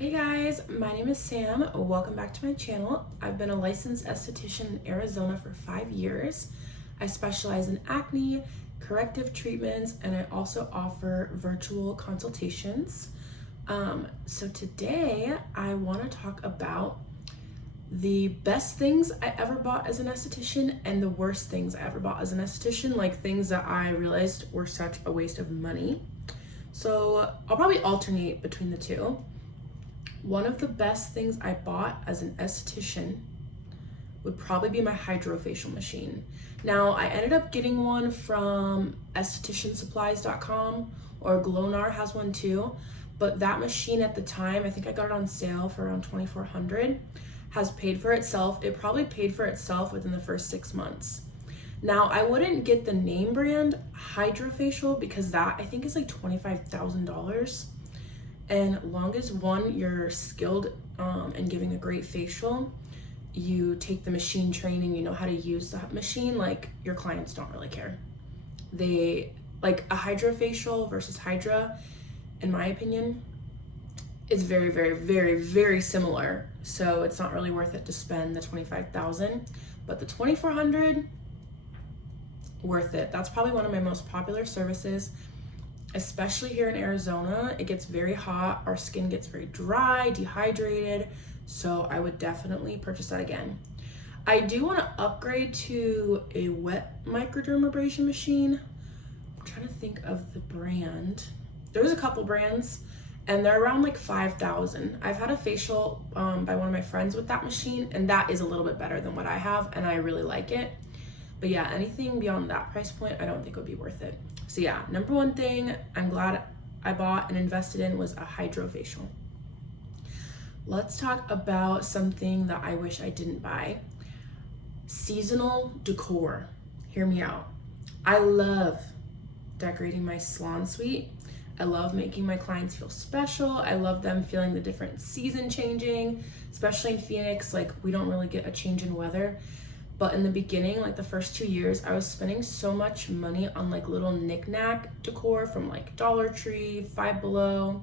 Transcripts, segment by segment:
Hey guys, my name is Sam. Welcome back to my channel. I've been a licensed esthetician in Arizona for 5 years. I specialize in acne, corrective treatments, and I also offer virtual consultations. So today I want to talk about the best things I ever bought as an esthetician and the worst things I ever bought as an esthetician, like things that I realized were such a waste of money. So I'll probably alternate between the two. One of the best things I bought as an esthetician would probably be my hydrofacial machine. Now, I ended up getting one from estheticiansupplies.com, or Glonar has one too, but that machine at the time, I think I got it on sale for around $2,400, has paid for itself. It probably paid for itself within the first 6 months. Now, I wouldn't get the name brand hydrofacial because that I think is like $25,000. And long as one, you're skilled in giving a great facial, you take the machine training, you know how to use the machine, like your clients don't really care. They like a hydrofacial versus hydra, in my opinion, is very, very, very, very similar. So it's not really worth it to spend the $25,000, but the $2,400, worth it. That's probably one of my most popular services. Especially here in Arizona, it gets very hot. Our skin gets very dry, dehydrated. So I would definitely purchase that again. I do want to upgrade to a wet microdermabrasion machine. I'm trying to think of the brand. There's a couple brands and they're around like $5,000. I've had a facial by one of my friends with that machine, and that is a little bit better than what I have, and I really like it. But yeah, anything beyond that price point, I don't think would be worth it. So yeah, number one thing I'm glad I bought and invested in was a hydrofacial. Let's talk about something that I wish I didn't buy. Seasonal decor. Hear me out. I love decorating my salon suite. I love making my clients feel special. I love them feeling the different season changing, especially in Phoenix. Like, we don't really get a change in weather. But in the beginning, like the first 2 years, I was spending so much money on like little knick-knack decor from like Dollar Tree, Five Below,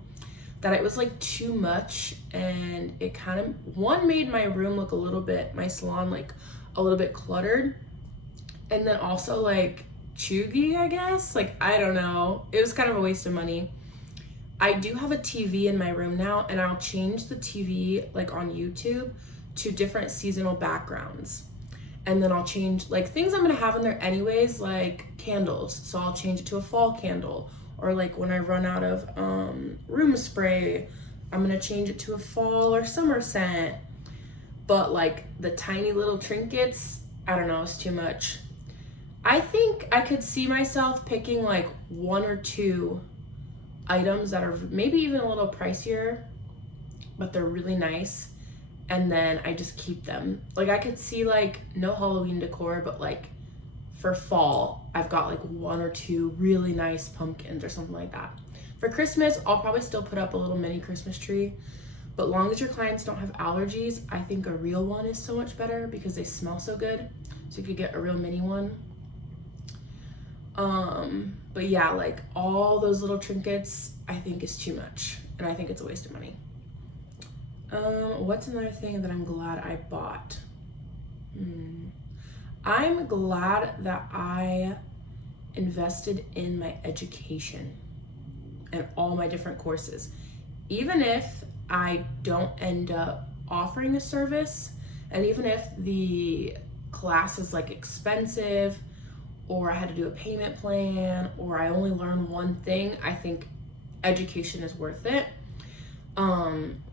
that it was like too much. And it kind of, one, made my room look a little bit, my salon, like a little bit cluttered. And then also like chuggy, I guess. Like, I don't know. It was kind of a waste of money. I do have a TV in my room now, and I'll change the TV like on YouTube to different seasonal backgrounds. And then I'll change like things I'm gonna have in there anyways, like candles. So I'll change it to a fall candle, or like when I run out of room spray, I'm gonna change it to a fall or summer scent. But like the tiny little trinkets, I don't know, it's too much. I think I could see myself picking like one or two items that are maybe even a little pricier, but they're really nice. And then I just keep them. Like, I could see like no Halloween decor, but like for fall, I've got like one or two really nice pumpkins or something like that. For Christmas, I'll probably still put up a little mini Christmas tree, but long as your clients don't have allergies, I think a real one is so much better because they smell so good. So you could get a real mini one. But yeah, like all those little trinkets, I think is too much, and I think it's a waste of money. What's another thing that I'm glad I bought? I'm glad that I invested in my education and all my different courses. Even if I don't end up offering a service, and even if the class is like expensive, or I had to do a payment plan, or I only learn one thing, I think education is worth it.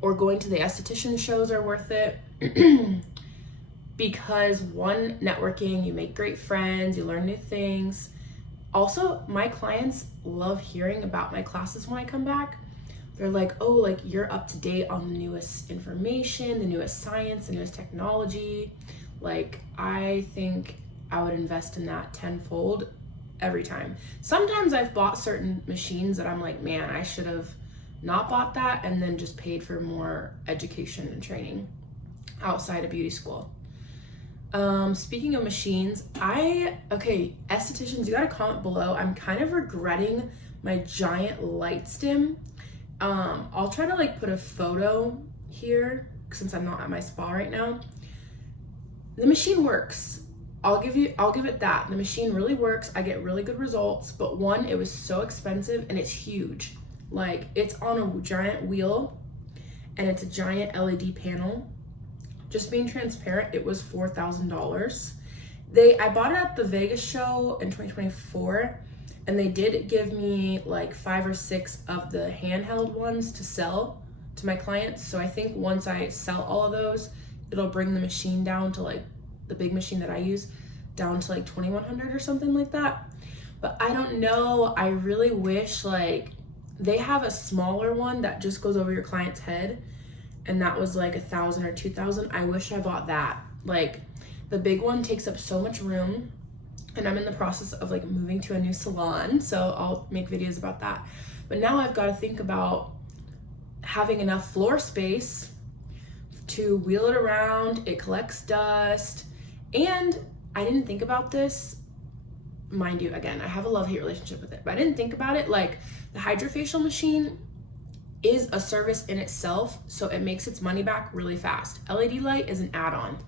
Or going to the esthetician shows are worth it because one, networking, you make great friends, you learn new things. Also, my clients love hearing about my classes when I come back. They're like, oh, like you're up to date on the newest information, the newest science, the newest technology. Like, I think I would invest in that tenfold every time. Sometimes I've bought certain machines that I'm like, man, I should have not bought that and then just paid for more education and training outside of beauty school. Speaking of machines, estheticians, you gotta comment below. I'm kind of regretting my giant light stim. I'll try to like put a photo here since I'm not at my spa right now. The machine works. I'll give it that. The machine really works. I get really good results, but one, it was so expensive and it's huge. Like, it's on a giant wheel and it's a giant LED panel. Just being transparent, it was $4,000. I bought it at the Vegas show in 2024, and they did give me like 5 or 6 of the handheld ones to sell to my clients. So I think once I sell all of those, it'll bring the machine down to like the big machine that I use down to like 2,100 or something like that. But I don't know. I really wish like they have a smaller one that just goes over your client's head, and that was like 1,000 or 2,000. I wish I bought that. Like, the big one takes up so much room, and I'm in the process of like moving to a new salon, so I'll make videos about that. But now I've got to think about having enough floor space to wheel it around. It collects dust, and I didn't think about this. Mind you, again, I have a love-hate relationship with it, but I didn't think about it. Like, the hydrofacial machine is a service in itself, so it makes its money back really fast. LED light is an add-on.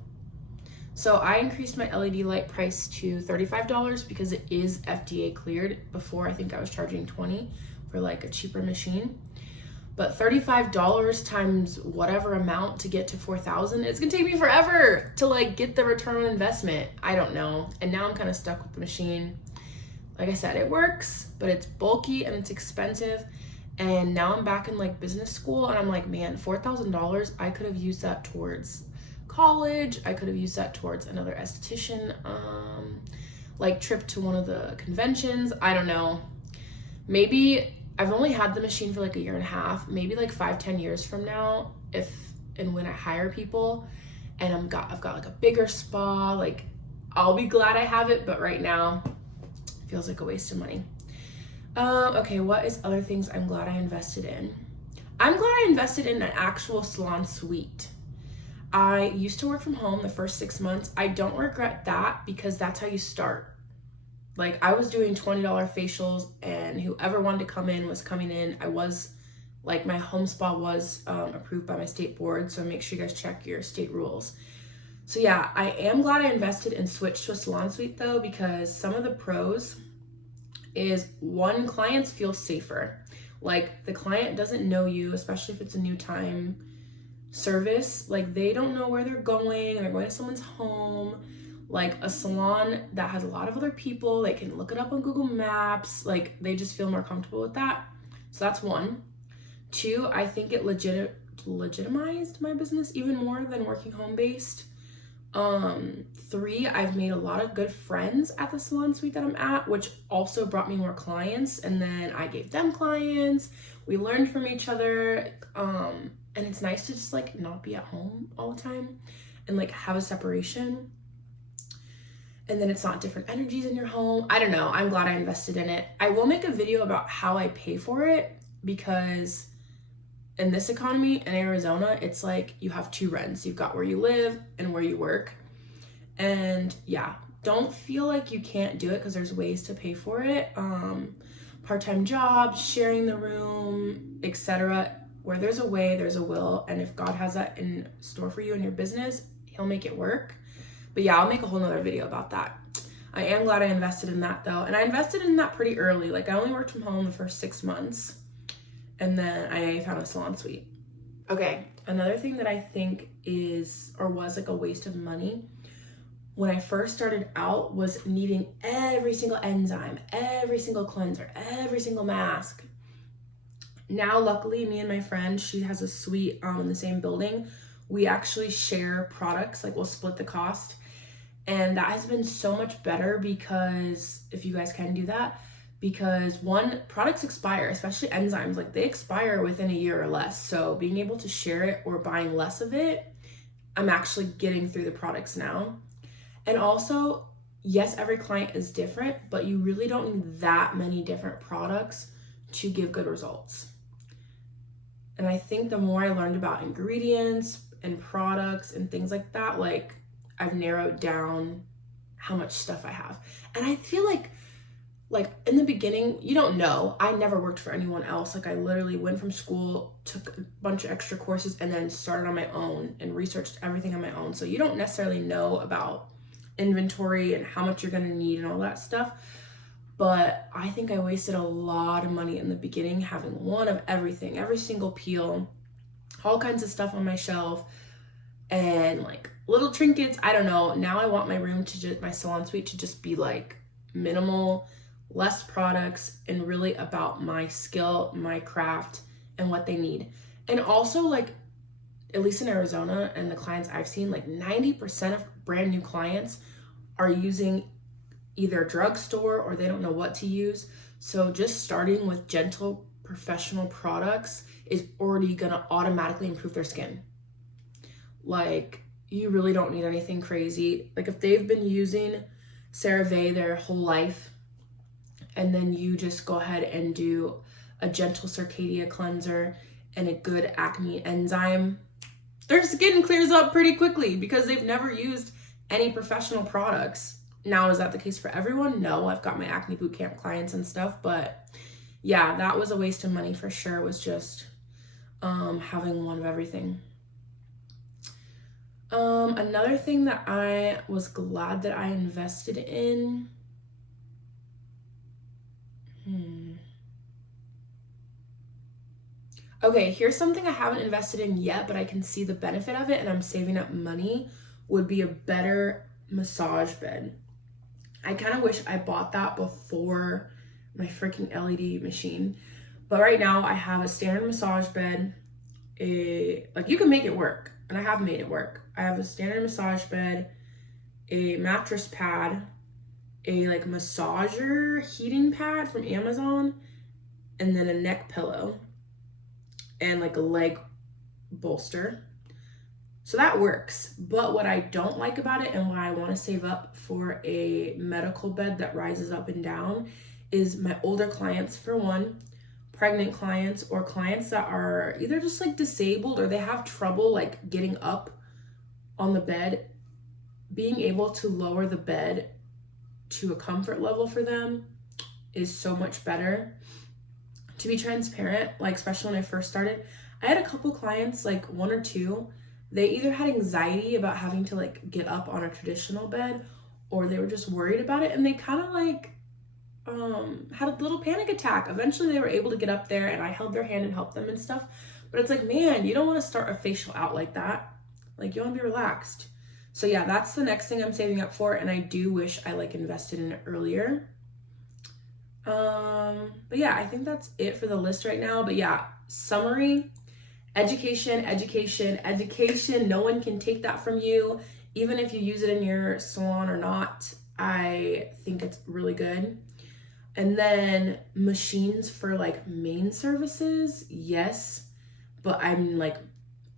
So I increased my LED light price to $35 because it is FDA cleared. Before, I think I was charging $20 for like a cheaper machine. But $35 times whatever amount to get to $4,000, it's gonna take me forever to like get the return on investment. I don't know. And now I'm kind of stuck with the machine. Like I said, it works, but it's bulky and it's expensive. And now I'm back in like business school, and I'm like, man, $4,000, I could have used that towards college. I could have used that towards another esthetician, like trip to one of the conventions. I don't know. Maybe I've only had the machine for like a year and a half, maybe like 5-10 years from now, if and when I hire people and I've got like a bigger spa, like I'll be glad I have it, but right now it feels like a waste of money. Okay, what is other things I'm glad I invested in? I'm glad I invested in an actual salon suite. I used to work from home the first 6 months. I don't regret that because that's how you start. Like, I was doing $20 facials, and whoever wanted to come in was coming in. I was, like, my home spa was approved by my state board, so make sure you guys check your state rules. So yeah, I am glad I invested and switched to a salon suite though, because some of the pros is, one, clients feel safer. Like, the client doesn't know you, especially if it's a new time service. Like, they don't know where they're going to someone's home. Like, a salon that has a lot of other people, they can look it up on Google Maps. Like, they just feel more comfortable with that. So that's one. Two, I think it legitimized my business even more than working home-based. Three, I've made a lot of good friends at the salon suite that I'm at, which also brought me more clients, and then I gave them clients. We learned from each other, and it's nice to just like not be at home all the time and like have a separation, and then it's not different energies in your home. I don't know. I'm glad I invested in it. I will make a video about how I pay for it, because in this economy in Arizona, it's like you have two rents. You've got where you live and where you work. And yeah, don't feel like you can't do it, because there's ways to pay for it. Part-time jobs, sharing the room, etc. Where there's a way, there's a will. And if God has that in store for you in your business, he'll make it work. But yeah, I'll make a whole nother video about that. I am glad I invested in that though. And I invested in that pretty early. Like, I only worked from home the first 6 months, and then I found a salon suite. Okay, another thing that I think is, or was like a waste of money when I first started out, was needing every single enzyme, every single cleanser, every single mask. Now, luckily, me and my friend, she has a suite in the same building. We actually share products, like we'll split the cost. And that has been so much better, because if you guys can do that, because one, products expire, especially enzymes, like they expire within a year or less. So being able to share it or buying less of it, I'm actually getting through the products now. And also, yes, every client is different, but you really don't need that many different products to give good results. And I think the more I learned about ingredients and products and things like that, like, I've narrowed down how much stuff I have. And I feel like like in the beginning, you don't know. I never worked for anyone else. Like I literally went from school, took a bunch of extra courses, and then started on my own and researched everything on my own. So you don't necessarily know about inventory and how much you're gonna need and all that stuff. But I think I wasted a lot of money in the beginning having one of everything, every single peel, all kinds of stuff on my shelf, and like little trinkets. I don't know. Now I want my room to just, my salon suite to just be like minimal, less products, and really about my skill, my craft, and what they need. And also, like, at least in Arizona and the clients I've seen, like 90% of brand new clients are using either a drugstore or they don't know what to use. So just starting with gentle professional products is already gonna automatically improve their skin. Like, you really don't need anything crazy. Like if they've been using CeraVe their whole life, and then you just go ahead and do a gentle circadia cleanser and a good acne enzyme, their skin clears up pretty quickly because they've never used any professional products. Now, is that the case for everyone? No, I've got my acne bootcamp clients and stuff, but yeah, that was a waste of money for sure, was just having one of everything. Another thing that I was glad that I invested in, okay, here's something I haven't invested in yet, but I can see the benefit of it and I'm saving up money, would be a better massage bed. I kind of wish I bought that before my freaking LED machine. But right now I have a standard massage bed. Like you can make it work, and I have made it work. I have a standard massage bed, a mattress pad, a like massager heating pad from Amazon, and then a neck pillow and like a leg bolster. So that works. But what I don't like about it and why I want to save up for a medical bed that rises up and down is my older clients, for one, pregnant clients, or clients that are either just like disabled or they have trouble like getting up on the bed. Being able to lower the bed to a comfort level for them is so much better. To be transparent, like especially when I first started, I had a couple clients, like one or two, they either had anxiety about having to like get up on a traditional bed, or they were just worried about it, and they kind of like had a little panic attack. Eventually they were able to get up there and I held their hand and helped them and stuff. But it's like, man, you don't want to start a facial out like that. Like you want to be relaxed. So yeah, that's the next thing I'm saving up for, and I do wish I like invested in it earlier. But yeah, I think that's it for the list right now. But yeah, summary: education, education, education. No one can take that from you, even if you use it in your salon or not. I think it's really good. And then machines for like main services, yes, but I'm like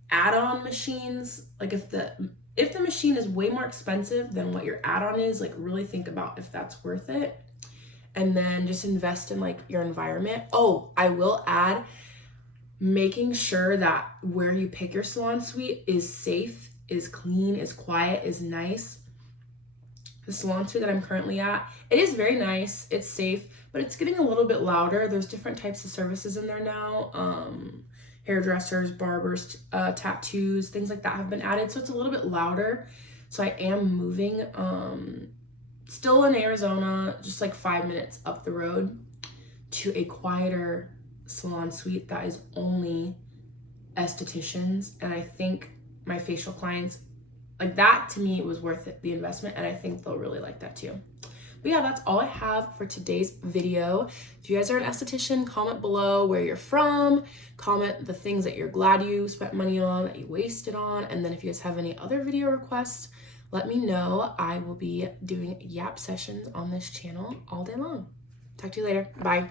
add-on machines, like if the machine is way more expensive than what your add-on is, like really think about if that's worth it. And then just invest in like your environment. Oh, I will add, making sure that where you pick your salon suite is safe, is clean, is quiet, is nice. The salon suite that I'm currently at, it is very nice, it's safe, but it's getting a little bit louder. There's different types of services in there now. Hairdressers, barbers, tattoos, things like that have been added, so it's a little bit louder. So I am moving, still in Arizona, just like 5 minutes up the road, to a quieter salon suite that is only estheticians. And I think my facial clients, like that to me was worth it, the investment, and I think they'll really like that too. But yeah, that's all I have for today's video. If you guys are an esthetician, comment below where you're from, comment the things that you're glad you spent money on, that you wasted on, and then if you guys have any other video requests, let me know. I will be doing yap sessions on this channel all day long. Talk to you later. Bye.